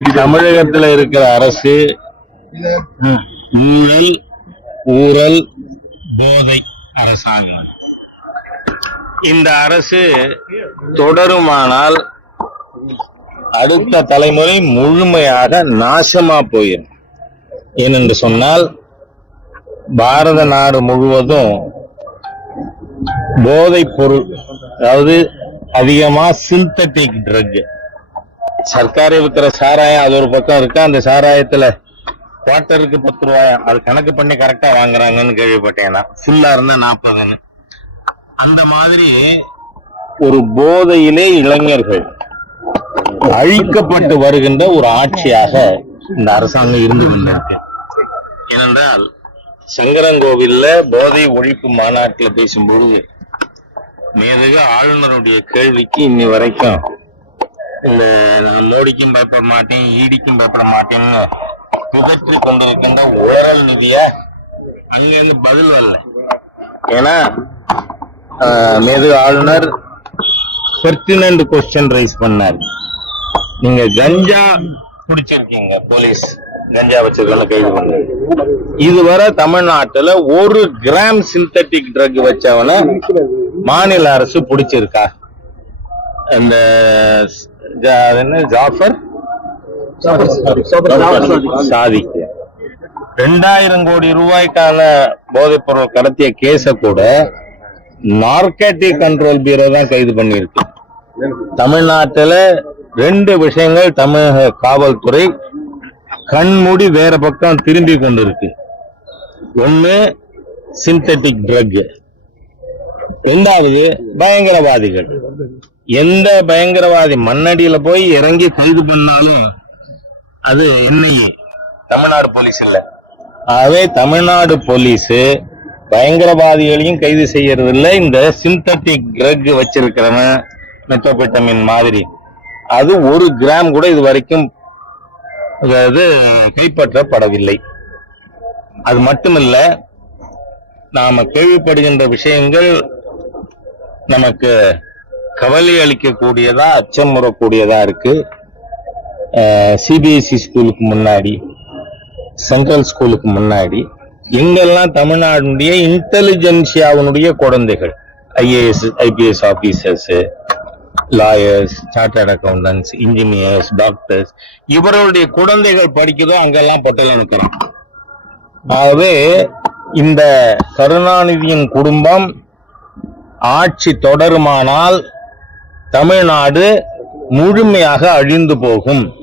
தமிழகத்துல இருக்கிற அரசு ஊழல், ஊழல், போதை அரசாங்கம். இந்த அரசு தொடருமானால் அடுத்த தலைமுறை முழுமையாக நாசமா போயிடும். ஏனென்று சொன்னால் பாரத நாடு முழுவதும் போதைப் பொருள், அதாவது அதிகமா சிந்தட்டிக் ட்ரக், சர்க்காரி விற்கிற சாராயம் அது ஒரு பக்கம் இருக்கு. அந்த சாராயத்துல குவார்ட்டருக்கு 10 ரூபாய், அது கணக்கு பண்ணி கரெக்டா வாங்குறாங்கன்னு கேள்விப்பட்டேன். ஃபுல்லா இருந்தா 40. அந்த மாதிரி ஒரு போதையிலே இளைஞர்கள் அழிக்கப்பட்டு வருகின்ற ஒரு ஆட்சியாக இந்த அரசாங்கம் இருந்து கொண்டிருக்கு. ஏனென்றால் சங்கரங்கோவில்ல போதை ஒழிப்பு மாநாட்டில் பேசும்பொழுது மேதகு ஆளுநருடைய கேள்விக்கு இன்னி வரைக்கும் இந்த நான் மோடிக்கும் பயப்பட மாட்டேன், ஈடிக்கும் பயப்பட மாட்டேன்னு பிதற்றி கொண்டிருக்கின்ற ஊழல் நிதிய அங்கிருந்து பதில் வரல. ஏன்னா மேதகு ஆளுநர் பெர்டினன்ட் கொஸ்டின் ரைஸ் பண்ணார். நீங்க கஞ்சா குடிச்சிருக்கீங்க, போலீஸ் கஞ்சா வச்சிருக்க கைது பண்ண, இதுவரை தமிழ்நாட்டுல 1 கிராம் சிந்தட்டிக் ட்ரக் வச்சவன மாநில அரசு பிடிச்சிருக்கா? இந்த ஜாஃபர் சாதிக் 2000 கோடி ரூபாய்க்கான போதைப் பொருள் கடத்திய கேஸ கூட நார்கோட்டிக் கண்ட்ரோல் பியூரோ தான் கைது பண்ணிருக்கு. தமிழ்நாட்டுல 2 விஷயங்கள் தமிழக காவல்துறை கண்மூடி வேற பக்கம் திரும்பி கொண்டிருக்கு. ஒண்ணு சிந்தட்டிக் ட்ரக், 2வது பயங்கரவாதிகள். எந்த பயங்கரவாதி மண்ணடியில போய் இறங்கி கைது பண்ணாலும் அது என்ஐஏ, தமிழ்நாடு போலீஸ் இல்ல. ஆகவே தமிழ்நாடு போலீஸ் பயங்கரவாதிகளையும் கைது செய்யறது இல்லை. இந்த சிந்தட்டிக் ட்ரக் வச்சிருக்கிறவன் மெத்தோபெட்டமின் மாதிரி அது 1 கிராம் கூட இது வரைக்கும் கைப்பற்றப்படவில்லை. அது மட்டுமல்ல, நாம கேள்விப்படுகின்ற விஷயங்கள் நமக்கு கவலை அளிக்கக்கூடியதா, அச்சமுறக்கூடியதா இருக்கு. சிபிஎஸ்இ ஸ்கூலுக்கு முன்னாடி, சென்ட்ரல் ஸ்கூலுக்கு முன்னாடி எங்கெல்லாம் தமிழ்நாடுடைய இன்டெலிஜென்சியாவுடைய குழந்தைகள், IAS IPS officers, lawyers, chartered accountants, engineers, doctors, இவர்களுடைய குழந்தைகள் படிக்குதோ அங்கெல்லாம் பட்டியல் அனுப்புறோம். ஆகவே இந்த கருணாநிதியின் குடும்பம் ஆட்சி தொடருமானால் தமிழ்நாடு முழுமையாக அழிந்து போகும்.